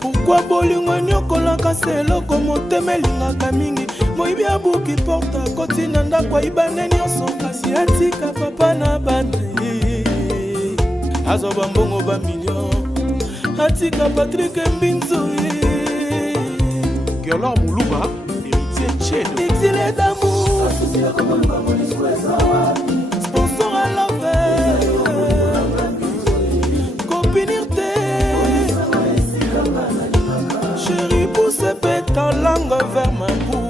Pourquoi bolingo nyokolaka seloko motema elingaka mingi moyibi abuki porta koti na ndako ayibane nyonso kasi atika papa na bana azwa bambongo ba million atika Patrick Mbinzo Guerlain Moulouba héritier Tchedo exilé d'amour sponsor à l'envers copinirte chérie pousse ta langue vers ma bouche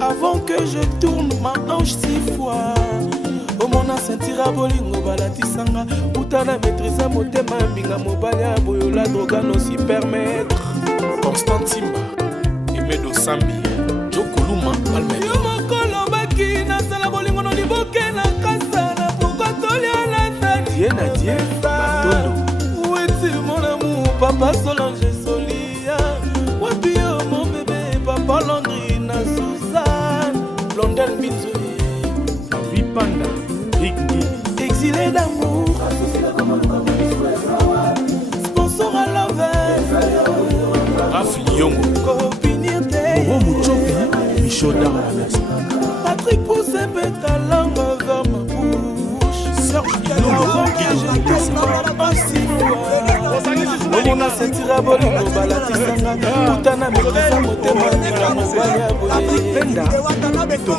avant que je tourne ma hanche 6 fois omona sentira bolingo balatisanga utana maîtrise motema mbinga mobali ya boyola droga no si permettre Constant Simba Emedo Sambi Jokuluma Palme yo mokolo baki nasala bolingo no liboke na kasa na pourquoi tolia la Die na die Batondo où est-il mon amour papa Solange Solia wapi yo mon bébé papa Landry na Suzanne Blondel Mbinzo Vipanda Rigdi exilé d'amour sponsor à l'envers Raf Liongo copinirte Muchopi Michoda Patrick pousse ta langue vers ma bouche Serge avant que je tourne ma 6 fois omona sentira bolingo balatisanga utana maîtrise motema mbinga mobali ya boye Penda Mathieu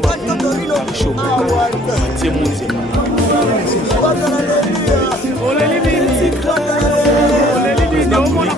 Mounzema Matou Momboli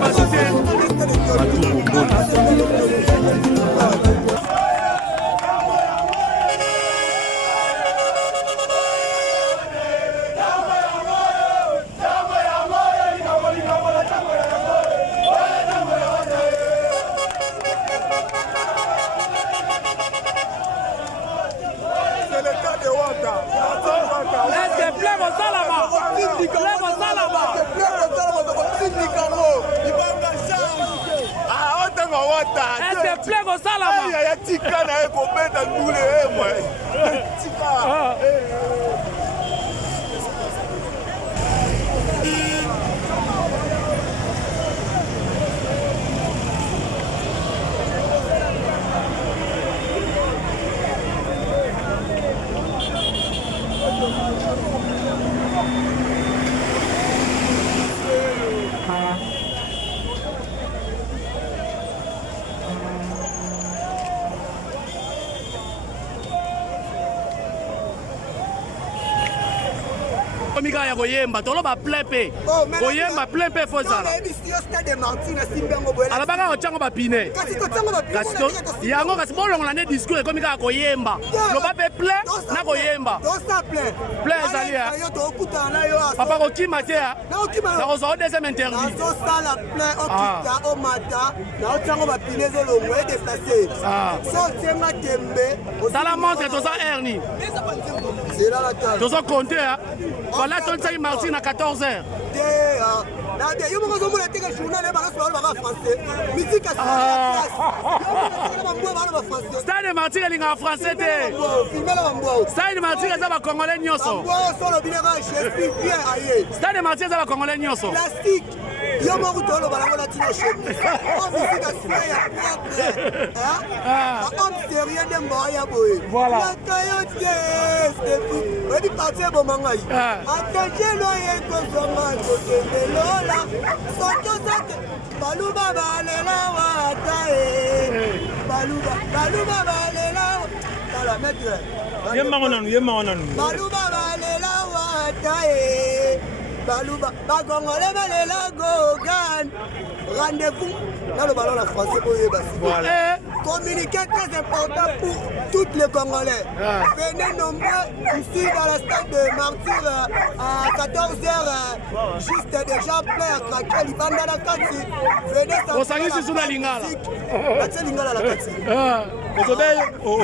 Mika ya koyemba tolo ba plepe koyemba plepe fozala alabaka ochango ba pine kasi to yango kasi bolongo na ne discours ko mika koyemba lo ba pe ple na koyemba ple ezali ya papa ko kima te ya na ko zo deuxième interview so sala ple okita o mata na ochango ba pine zo lo mwe déplacer so tienga tembe sala montre to sa erni to so compter ya voilà ton taille Martin à 14h. Stade Martin est en français. Stade Martin est en congolais nyoso. Stade Martin est en congolais nyoso. Plastique. Yo mo kutolo balango latino shemi. On visite ya propre. Hein? On sérieux de mboya boy. Voilà. La coyote, c'est fou. On dit partir bon mangai. Attention no ye ko soma ko lola. Soto soto. Baluba balela wa tae. Baluba balela. Tala maître. Yema onanu. Baluba balela wa tae. Baluba, Bagongole Balela Gogan. Rendez-vous dans le ballon la français pour les Voilà. Communiquer très important pour tous les Congolais. Venez nombreux ici dans le stade de Martyr à 14h. Juste déjà plein, craquer, l'Ibanda la Kati. Venez savourer la Kati.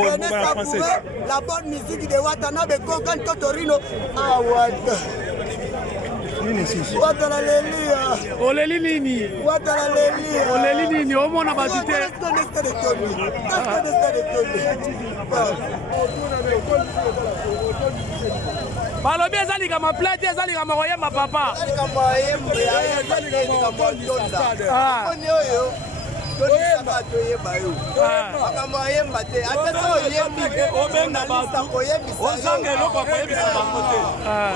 Venez savourer la bonne musique de Watanabe Gogan Totorino. Ah, ouais. watala leli oleli nini watala leli oleli nini omona bato te balobi eza likambo pla te eza likambo koyemba papa tolisaka toyeba yo makambo ayemba te ata so oyembi obenga bato ozanga eloko ya koyebisa bango te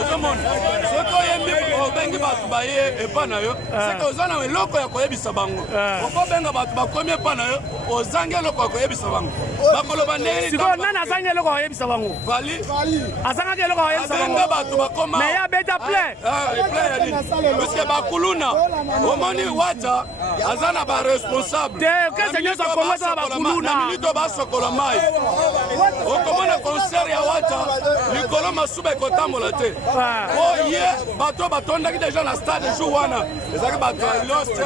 ozomona soki oyembi obengi bato baye epa na yo soki oza na eloko ya koyebisa bango okobenga bato bakomi epa na yo ozangi eloko ya koyebisa bango bakoloba ndenge sikoyo nani azangi eloko ya koyebisa bango vali azangaki eloko ya koyebisa abenga bato bakoma mais ye abeta plein ya nini puiske bakuluna omoni wata aza na baresponsable te kese nyonso kongo eza na bakuluna na minito basokola mai okomona concert ya wata likolo masuba ekotambola te oye bato batondaki deja na stade jour wana ezalaki bato ya lost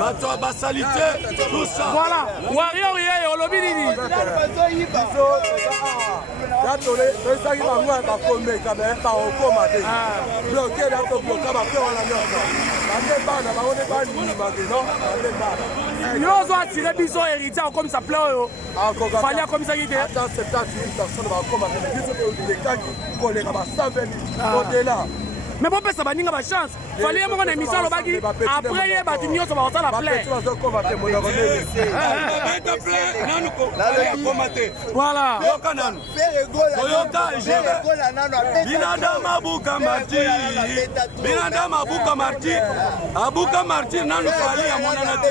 bato ya basalite tout ça voilà warrior ye olobi nini toyesaki bango ya bakomeka me bakokoma te bloke na tobloka bape wana nyonso bande bana bango nde banimake no bande bana yo ozo atire biso héritier akomisa ple oyo fali akomisaki te ata 78 personnes bakomaka me biso tolekaki koleka basambeli odela mais bopesa baninga bachance fali ye moko na émission alobaki après ye bato nyonso bakosala plein bazokoma te monoko beta plein nanu akoma te voilà yoka nanu toyoka binada mabuka marti binada mabuka marti abuka marti nanu fali ya monana te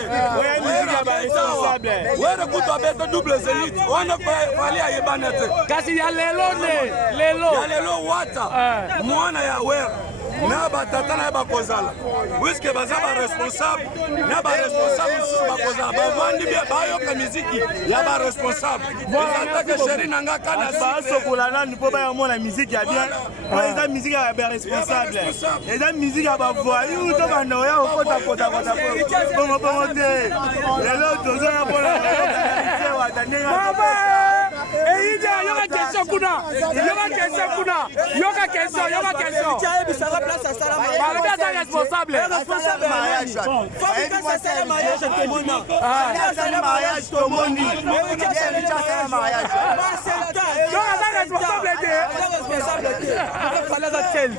were kutu abeta double zénith wana fali ayebana te kasi ya lelo nde lelo ya lelo wata mwana ya were na batata na ye bakozala puiske baza baresponsable na baresponsable mosusu bakozala bavandi bie bayoka miziki ya baresponsable ezatake sheri na nga kana basokola nani mpo bayamona miziki ya bien po eza miziki ya baresponsable eza miziki ya bavoyu to bando ya kokotakotakota bongo te lelo tozoya mpona wata ndenge eyide yoka question kuna yoka question balobi aza responsable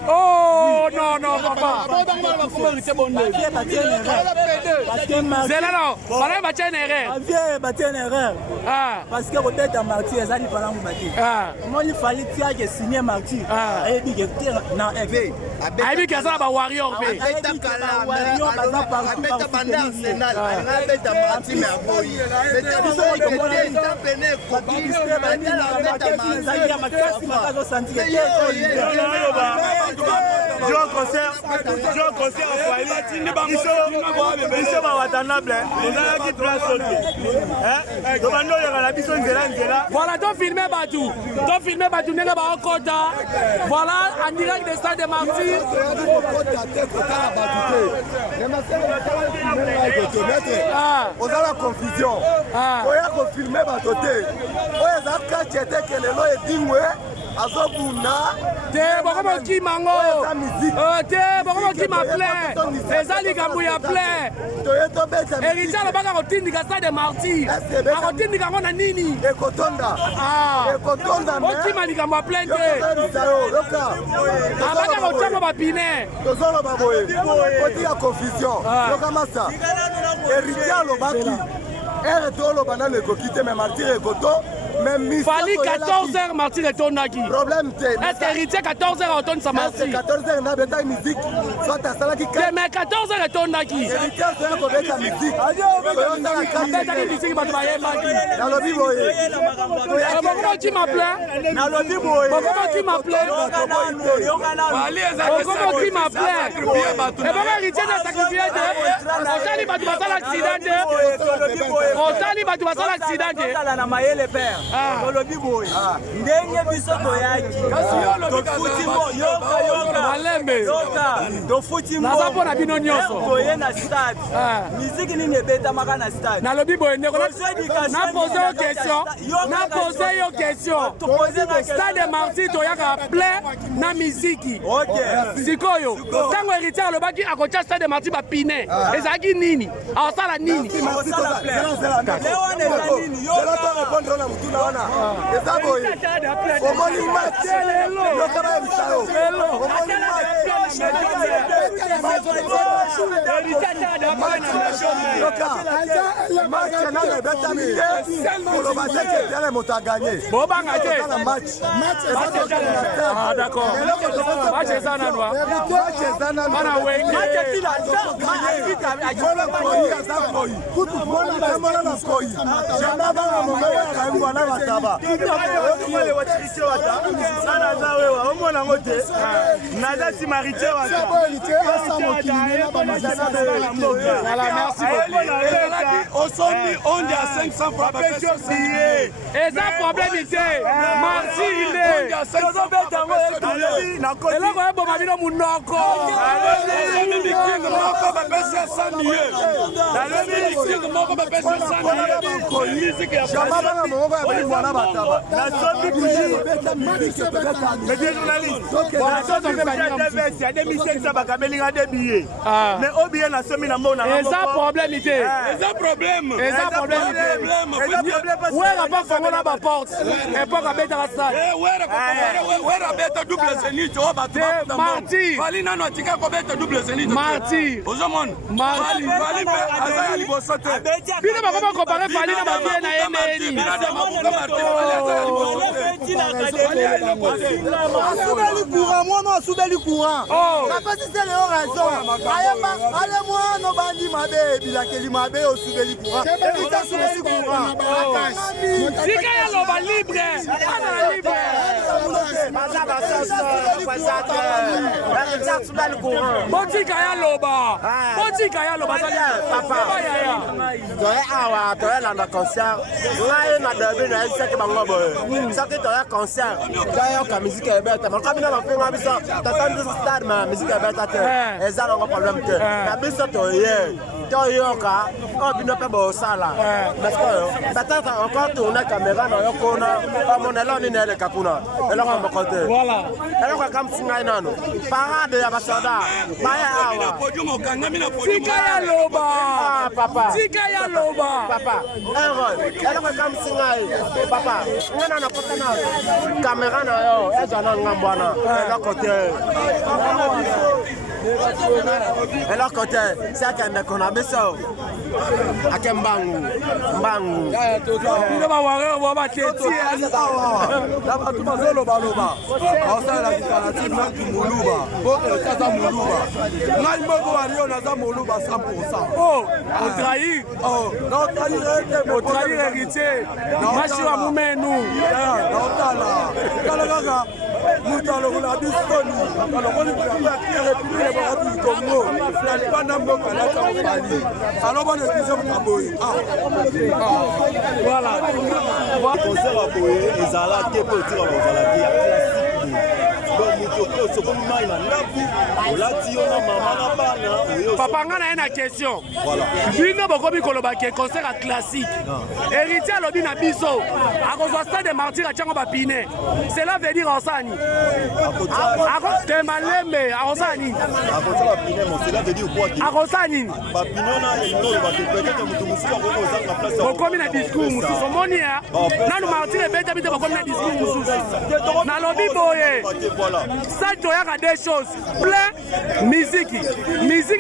oh non papa zela no balobi batia une erreur parce que kobeta martir ezali palango bate omoni fali tiake signe martir ayebike na eve ayebi ke aza na bawarrior mpe biso bawatanable ozalaki place ote tobandi oyokana biso nzela voilà tofilme bato ndenge baokota voilà en direct de stade de martyr ozala confusion oya kofilme bato te oyo eza kati eteke lelo edingwe azobunda te bokomokimango te bokomokima plein eza likambo ya plein héritier alobaka kotindika stade de martyr akotindika yango na nini ekotonda okima likambo ya plein te abaka kotango bapine tozoloba boye kotika confusion yoka masa héritier alobaki ere toloba nano ekoki te me martyr ekoto fali 14h martyr etondaki problème te est-ce que héritier 14h otondisa martyr 14h nabetaki musique soit asalaki te mais 14h etondaki héritier azoya kobeta musique abetaki misiki bato bayembaki nalobi boye bokomokima plein nalobi boye bokomokima plein bokomokima plein eboko héritier na sacrifie te otali bato basala accident te otali bato basala accident te olobi boye ndenge biso toyaki tofuti naza mpona bino nyonso toye na stade miziki nini ebetamaka na stade nalobi boye ndeko napose yo question stade martir toyaka plein na miziki sikoyo ntango héritier alobaki akotya stade martir bapine ezalaki nini aosala nini bobanga te d'accord match eza nanwa bana wenge naza simarite osombi onde ya 500 francs eza problème te martile eloko eboma bino munoko eza problème te wera pa fongola baporte epoka abetaka stade martir bino bakoma kompare fali na bavie na ye neni asubeli courant napesi se leo raison ale mwana obandi mabe bilakeli mabe osubeli courant ebita subeli courant tika ya loba libre ana libre botika ya loba toye awa toyelanda concert ngai na debi na eseki bango boye soki toye concert toyoka miziki ebeta maka bino bafinga biso totandi stade ma miziki ebeta te eza nango problème te na biso toye toyoka oyo bino mpe bosala parceque peut-être encore tourne caméra na yo kuna omona elo nini eleka kuna eloko moko te eloko ekamwisi ngai nano parade ya basoda baya awa tika ya loba papa papa eloko ekamwisi ngai papa ngai nano kota na caméra na yo eza na ngambo wana eloko te eloko te sekende kuna biso ake mbangu bino bawareo bateti na bato bazolobaloba baosalela alternative na kimuluba po ekaza muluba ngai moko wario naza moluba 100%. otrahir héritier mashi wa mumenu naotala tala kaka mutu alokola bisoni alokoli république bakati congo na libanda mboka naka ofali alobona ekize mokaboye voilà concert aboye ezala te mpo etika kozala te ya classique donc moto oyo sokomi mai na ndaku olati yo na mama na bana papa nga na ye na question bino bokomi kolobaki concert ya classique héritier alobi na biso akozwa stade martir atiango bapine cela veut dire osani te malembe akosala nini akosala nini bokomi na discours mosusu omoni ya nanu martir ebeta bite bokomi na discours mosusu nalobi boye stade toyaka des choses plein miziki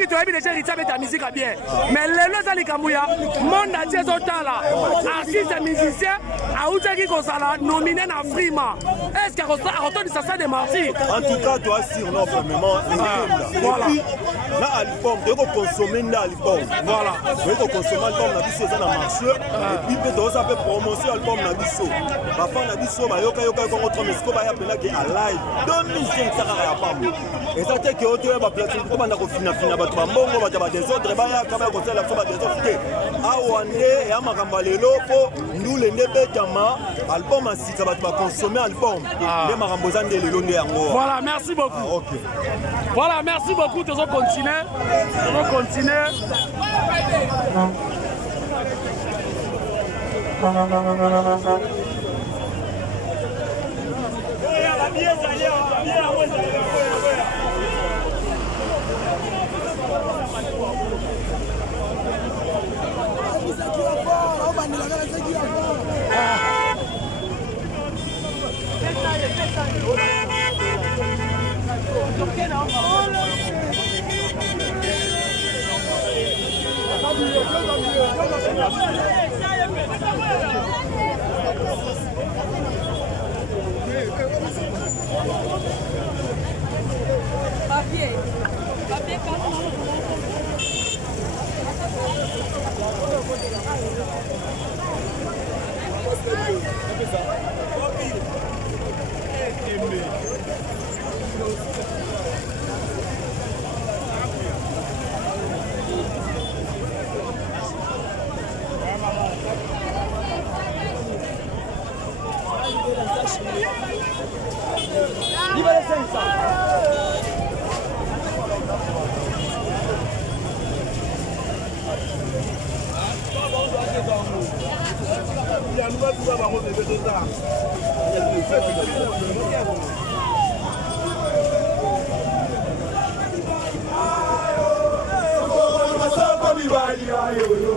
toyebi deja héritier abeta miziki ya bien mais lelo eza likambo ya monde atie ezotala artiste musicien autaki kozala nomine na frima est-ce akotondisa stade de martir en tout cas toi sur non fermement voilà na album de consommer na album voilà de consommer album na biso eza na marché et puis peut osa pe promotion album na biso ba fan na biso ba yoka ko contre mesco ba ya pena ke a live 2000 ozongisa kaka ya pamba eza te ke otoya baplatine tobanda kofinafina bato bambongo bato badesordre bayaka baya kosala biso badesordre te awa nde ya makambo ya lelo mpo ndule nde betama album asika bato bakonsome album nde makambo eza nde lelo nde yango. Voilà, merci beaucoup. Ok. Voilà, merci beaucoup. Tu vas continuer.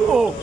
Oh.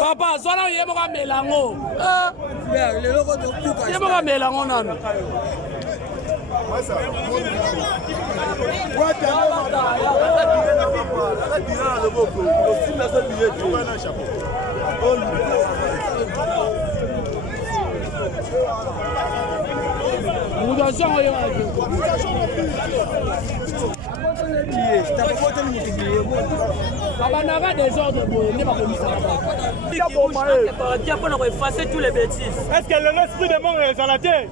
Papa, sois ye moka melango. Ye moka melango nanu. Pour effacer tous les bêtises. Est-ce que l'esprit de mort est à la terre?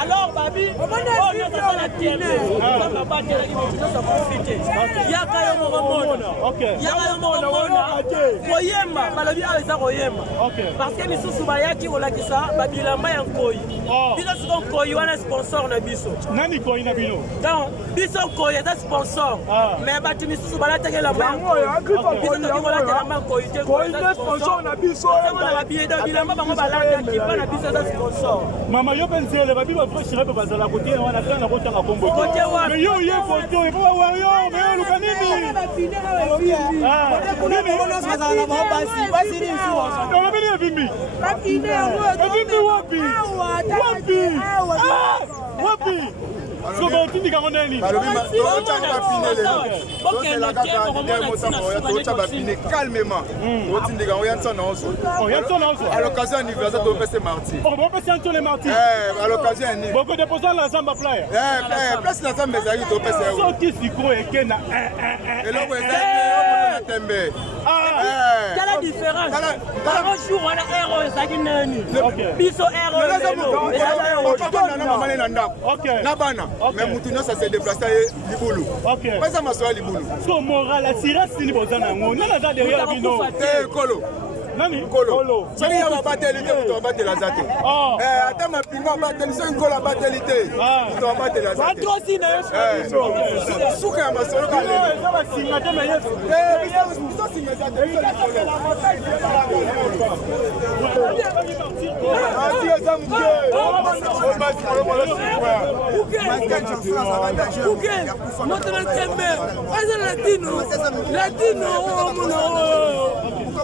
Alors, Babi, on a la tienne. Parce que nous sommes bayaki olakisa babilamba ya nkoi. Biso siko nkoi wana sponsor na biso. Nani koi na bino? Donc, biso nkoi est sponsor. Mais batu misusu balateke la bango. Biso toki kolata la bango nkoi te. Koi est sponsor na biso. On a bilamba bango balata ki pa na biso da sponsor. Mama yo pensele babi ba après je serai pas à la côté on a quand on a combo Côté wa. mais yo photo et pas warrior mais le kanini ah nini on a ça na ba basi ni sio on a bien vimbi wapi so ba tindi ka nani calmement à l'occasion anniversaire de PC Marty à l'occasion beaucoup de posant la samba flyer place la samba ezali to PC so qui siko ekena eloko ezali tembe quelle est la différence par jour on a héros ezali nani biso héros na bana mais mutu nyonso se déplacer libulu pesa masoya libulu so moral assurance ni bozana ngo nana za derrière bino kolo nani kolo soki ya babateli te mutu abatela za te ata mapingo abateli soki nkolo abateli te mutu abatela za te suka ya masolo basinga te bisosinga za te eza moto na tembe aza latino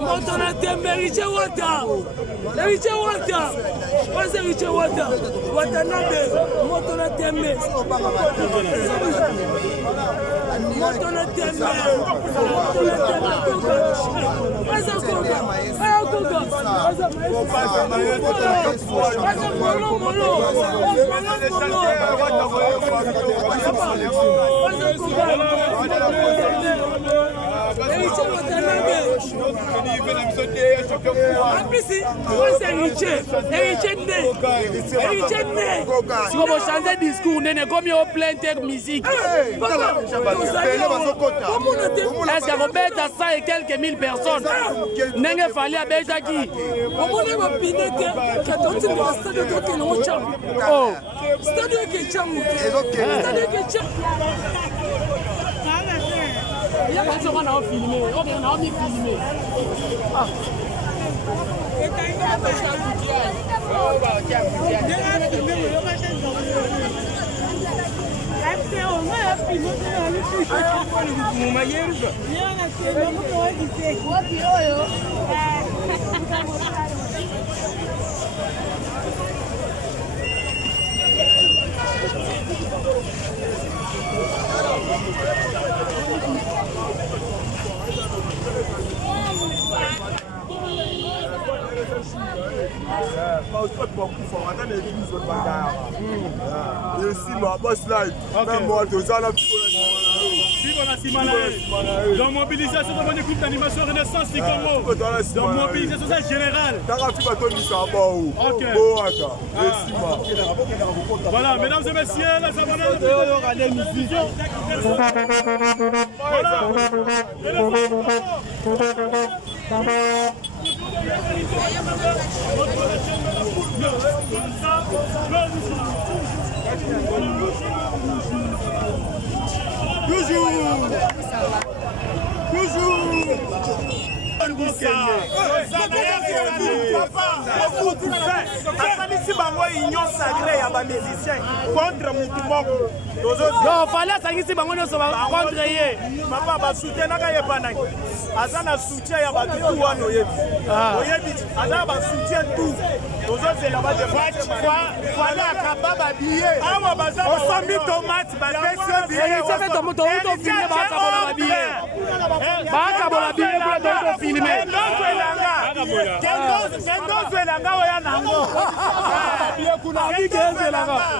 moto na tembe Richie Water aza Richie Water watanabe moto na tembe aza koga Si vous chantez discours, ne comme au plein terre musique. Est-ce que vous êtes à 100 et quelques mille personnes? N'est-ce fallait à Béjaki? Il y a pas de gens qui ont filmé. On a filmé. Dans mobilisation de mon groupe d'animation Renaissance du Congo. Dans mobilisation générale. Voilà, mesdames et messieurs, les abonnés de asalisi bango union sacré ya bamusicien contre mutu moko non fallait asangisi bango nyonso contre ye papa basoutenaka ye panaki aza na soutien ya bato tu wana oyebi aza na basoutien tu tozozela fale akaba babiye awa baza osombi tomate batesofilme bakabola babiye bakabola biye mpona tofilme kendozwelanga oya nango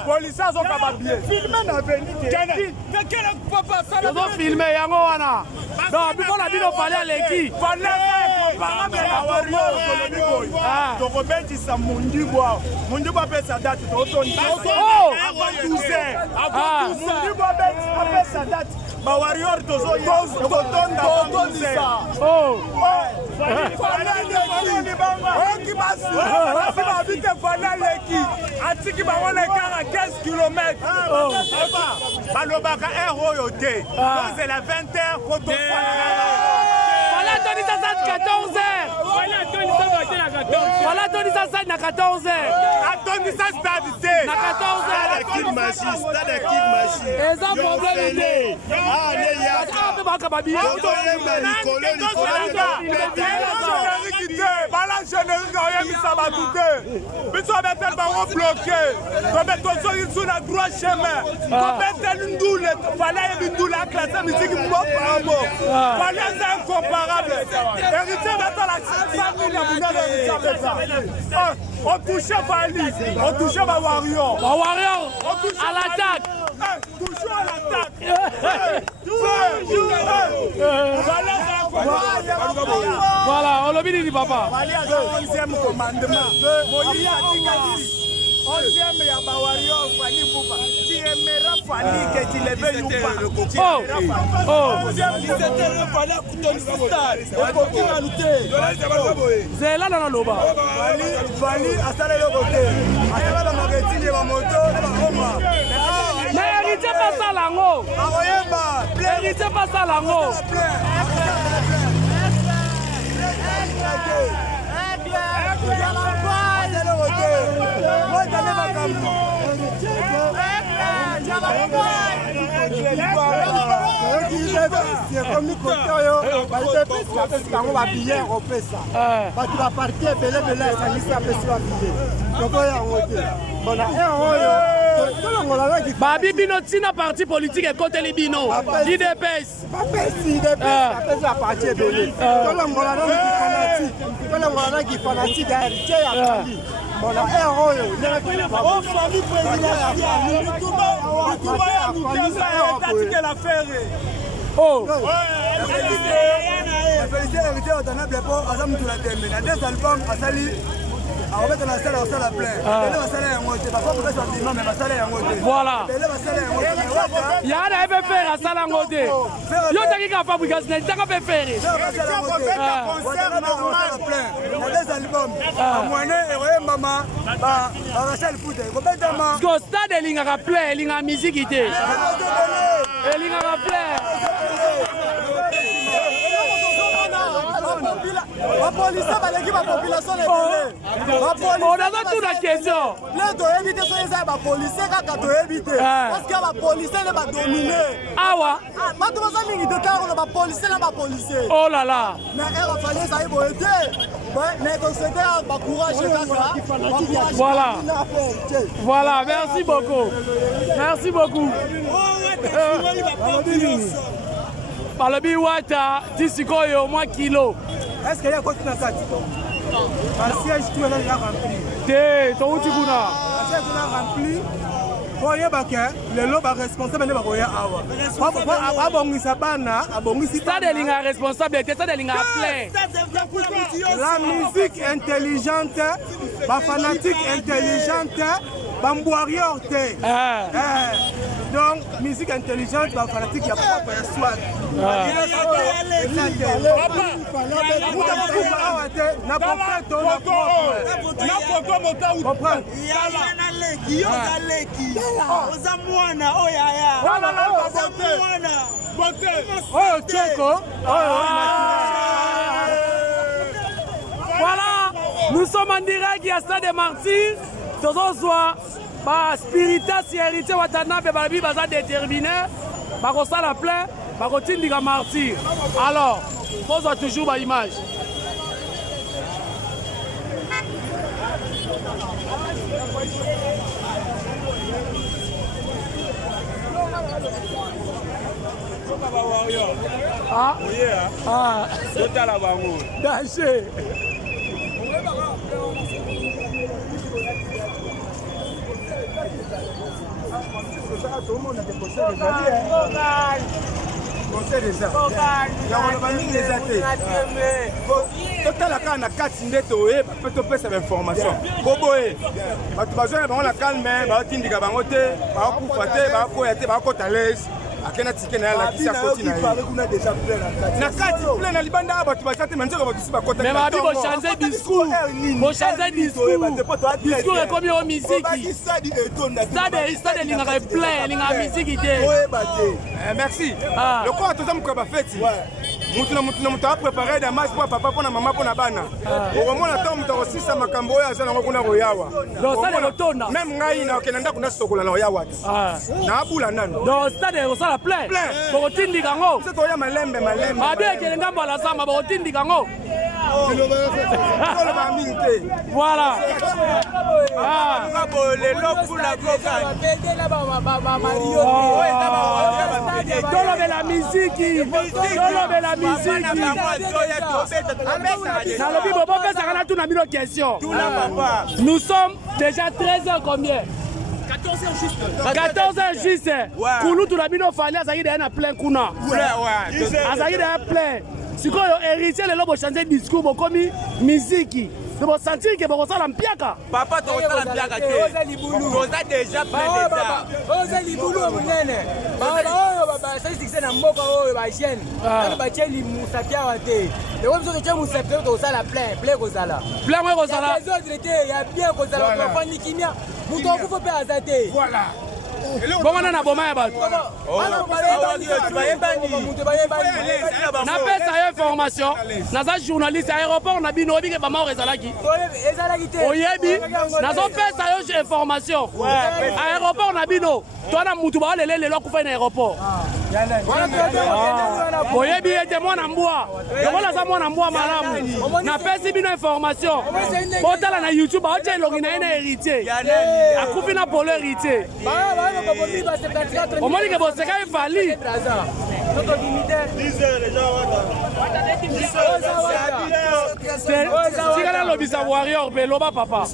polisi azoka babiye filme na tozofilme yango wana donc bikola bino fale aleki tokobetisa mundibwa apesa date mundibwa apesa date bawarior tozototonda basi babite fale aleki atiki bango lekara 15 km balobaka aire oyo te ozela 20 heures Voilà, Tony Sassad, 14h. Voilà, Tony Sassa na 14h. Attendez ça stade T. Na 14h. Kid machine, stade Kid machine. Et ça problème est. Ah, les ya. Ah, peut pas cababi. Bala générique rien mis ça va tout. Biso betel bango bloqué. Comme tozo isu na droit chemin. Comme betel ndule, fallait ndule à classer musique mbo pamo. Fallait ça incomparable. Héritier betel la famille na on touchait Bali, on touchait ma Warrior. Ma Warrior à l'attaque. Toujours à l'attaque. Voilà, on l'a dit papa. 11e commandement. 11e ya ba Warrior Fali Mbuba. Tu aimeras Fali que tu le veux ou pas. Oh. 17 Fali Kutoni Stade. Et pour qui va lutter. C'est là dans le loba. Fali asala le côté. Asala ba magazine ba moto ba homa. Mais héritier pas ça lango. Héritier pas ça lango. Babi bino tina parti politique et côté libino. IDPS. Oh, voilà. Il y a un peu faire à Salangote. Yo t'as qu'à fabriquer, t'as qu'à faire. Parce que stade est ligne à plein, ligne à musique était. Et ligne à plein. La police va l'équipe la population est on a toute la question. Les doit éviter ça les la police quand tu éviter parce que la police elle va dominer. Ah ouais. Maintenant ça mingi de temps on va police là va police. Oh là là. Mais elle va falloir ça il faut aider. Mais concéder à courage voilà. Voilà, merci beaucoup. Merci beaucoup. Par le biwata, tisikoyo au moins kilo. Est-ce qu'il y a quoi dans ça? Un siège tout est déjà rempli. Té, ton outil kuna. Un siège est rempli. Voyez baké, les lobes responsables ne va pas avoir. Abongisa bana, abongisi. Ça des lignes responsabilité, ça des lignes à plein. La musique intelligente, la fanatique intelligente, bamboirior té. Donc, musique intelligente, la fanatique, il y a pas de soit. Voilà, nous sommes en direct, il y a Stade des Martyrs. Ce soir, Spiritas et héritier Watanabe Balabi baza déterminé, ça la plein, tindika martyr. Alors, pose toujours ma image. Ah, ah, danger. totala kaka na kati nde toyeba mpe topesa bainformation boboye bato bazwaka bango na calme baotindika bango te baokufa te baokoya te baokota lese akena tike na ye alakisi akoti na ye na kati ple na libanda bato baza te manzoko bato si bakota mais babi bochange discours discours ekomi o misiki stade elingaka plein elingaka misiki te merci lokola toza mokolo bafeti moto apréparé de match mpo papa mpo na mama mpo na bana okomona ntango moto akosisa makambo oyo aza nango kuna koyawa meme ngai nakokende ndako nasokola na koyawa te naabula nano stade ekosala plein bokotindika ngo biso toya malembe abi ekele ngambo ala samba bokotindika ngo oloba mingi te voilà tolobela miziki nalobi bobopesaka na tuna bino question nous sommes déjà 13h combien 14h juste kulutu na bino fali azalaki deya na plein kuna azalaki deya plein sikoyo héritier lelo bochange discours bokomi miziki bosentir ke bokosala mpiaka papa tokosala mpiaka te toza déjà plein d'état oza libulu monene oyo basali succès na mboka oyo bajeune ano batie limusaki awa te leko biso totie musapi oyo tokosala plein kozala plein oyo kozala desordre te ya bien kozala ofandi kimia moto okufa mpe aza te bongana na boma ya bato napesa yo information naza journaliste aéroport na bino obike bamoko ezalaki oyebi nazopesa yo information aéroport na bino twana mutu baolele lelo akufai na aéroport boyebi ete mwana mbwa lokola aza mwana mbwa malamu napesi bino information botala na youtube aotia elongi na ye na héritier akufi na polo héritier omoni ke boseka efali tikala lobisa warrior mpe loba papa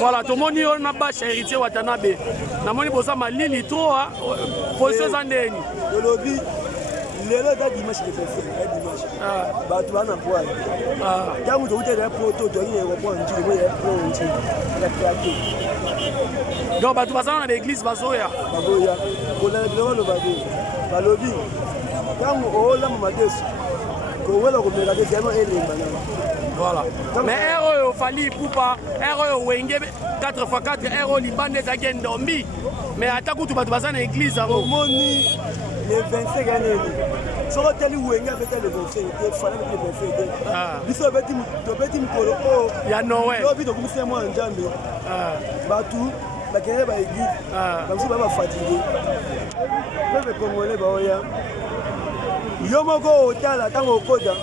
voilà tomoni oyo na basha héritier watanabe namoni boza malili to position eza ndeni olobi lelo eza dimanche de dimanche bato bana mpoa ntango toutela poto toyina aéroport njili moya aéroport njili donc bato bazala na baeglise bazoya kolanda biloko lobabe balobi ntango oolamba madeso kowela komeka te zama elemba nano voilà mais aire oyo fali pupa aire oyo wenge 4x4 aire oyo libanda ezalaki endombi mais ata kutu bato baza na église yango omoni le 25 année soko teli wenge abeta le 25 fala le 25 biso tobeti mikolo oyo ya noel lobi tokumisa mwa nzambe batu bakende baeglise bamosusu baa bafatigue pepe congolais baoya yo moko otala ntango okota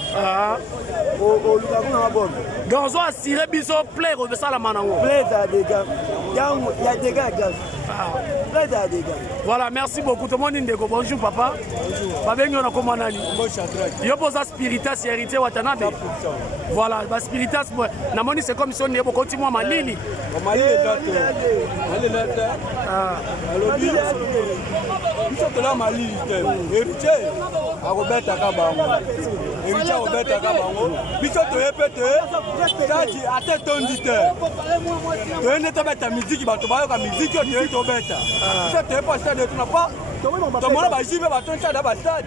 oluka kuna mabombe donc ozo assire biso play kosalama nango play za dega ntango ya dega ya gaz play za dega voilà merci beaucoup tomoni ndeko bonjour papa babengi ona koma nani yo poza spiritas héritier watanabe voilà baspiritas namoni c'est comme si on est bokoti mwa malili alobi biso tola malili te héritier akobetaka bango héritier akobetaka bango biso toye pe te tati ate tondi te toyende tobeta miziki bato bayoka miziki oyo toye tobeta biso toye pa stade tuna pa tomona bajibe batondisa da bastade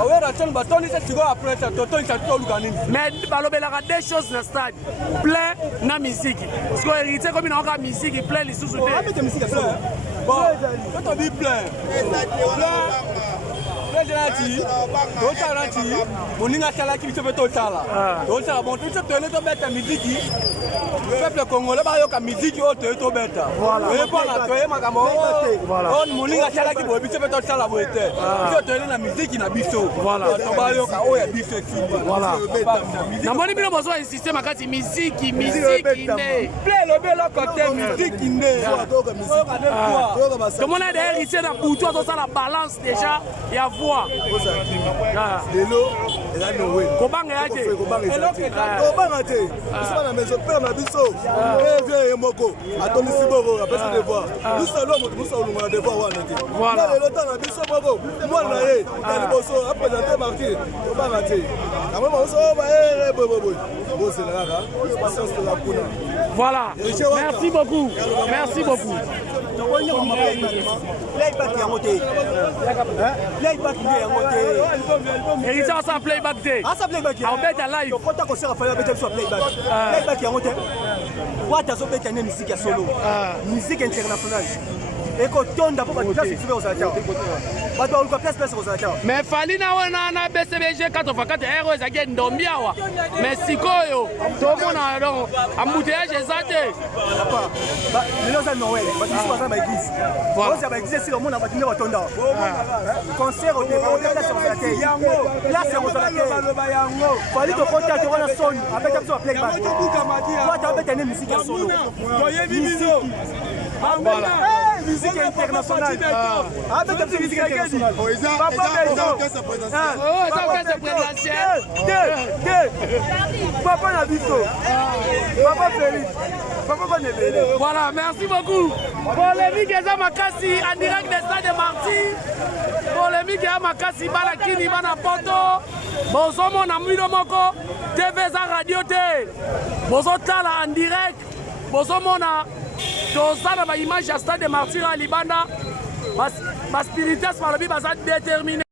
awera toni batondisa sikoyo apres totondisa toluka nini mais balobelaka deux choses na stade plein na miziki siko héritier komi naoka miziki plein lisusu te bon totobi plein nati tosala nati moninga asalaki biso mpe tosala tosala bon biso toyende tobeta miziki peuple congolais bayoka miziki oyo toye tobeta oye mpona toye makambo oyo moninga asalaki boye biso mpe tosala boye te biso toyende na miziki na biso bato bayoka oyo ya biso esili namoni bino bozwa insiste makati miziki nde ple elobi eloko te miziki nde tomona de héritier na butu azosala balance déjà ya voix lelo eza nowe kobanga ya te kobanga te biso bana maison père na biso vie ye moko atondisi boko apesi devoir bisalua moto moso olunga na devoir wana te na lelo ta na biso moko mwana na ye na liboso apresente martir kobanga te yango baoso baere boyeboy bozela kaka patience toza kuna voilà merci beaucoup playback yango te playback nde yango te héritier asa playback te aobeta live okota kosera fali abeta biso playback yango te wata azobeta ne misiki ya solo misiki internationale ekotonda mpo bato place mosusu kozala te bato baluka place kozala te mais fali na wana na bcbg 4x4 ero ezalaki ndombi awa mais sikoyo tomona donc embouteillage eza te lelo oza noel bato mosusu baza baeglise oza baeglise esika omona bato nde batonda concert odebaote place kozala te place kozala te fali tokota tokona soni abeta biso baplayback wata abeta ne musike ya solo musique internationale. Avec la musique internationale. Papa Nabiso. Papa Félix. Papa Nebele. Voilà, merci beaucoup. Polémique Eza Makasi en direct des stades de Marty. Polémique Eza Makasi Balakini Bana Poto. Bozomo na Mwido Moko. TV za radio te. Bozo tala en direct. Bozomo na tozana ba image ya stade de Martyr à Libanda. Bas spiritas par le bi baza déterminé.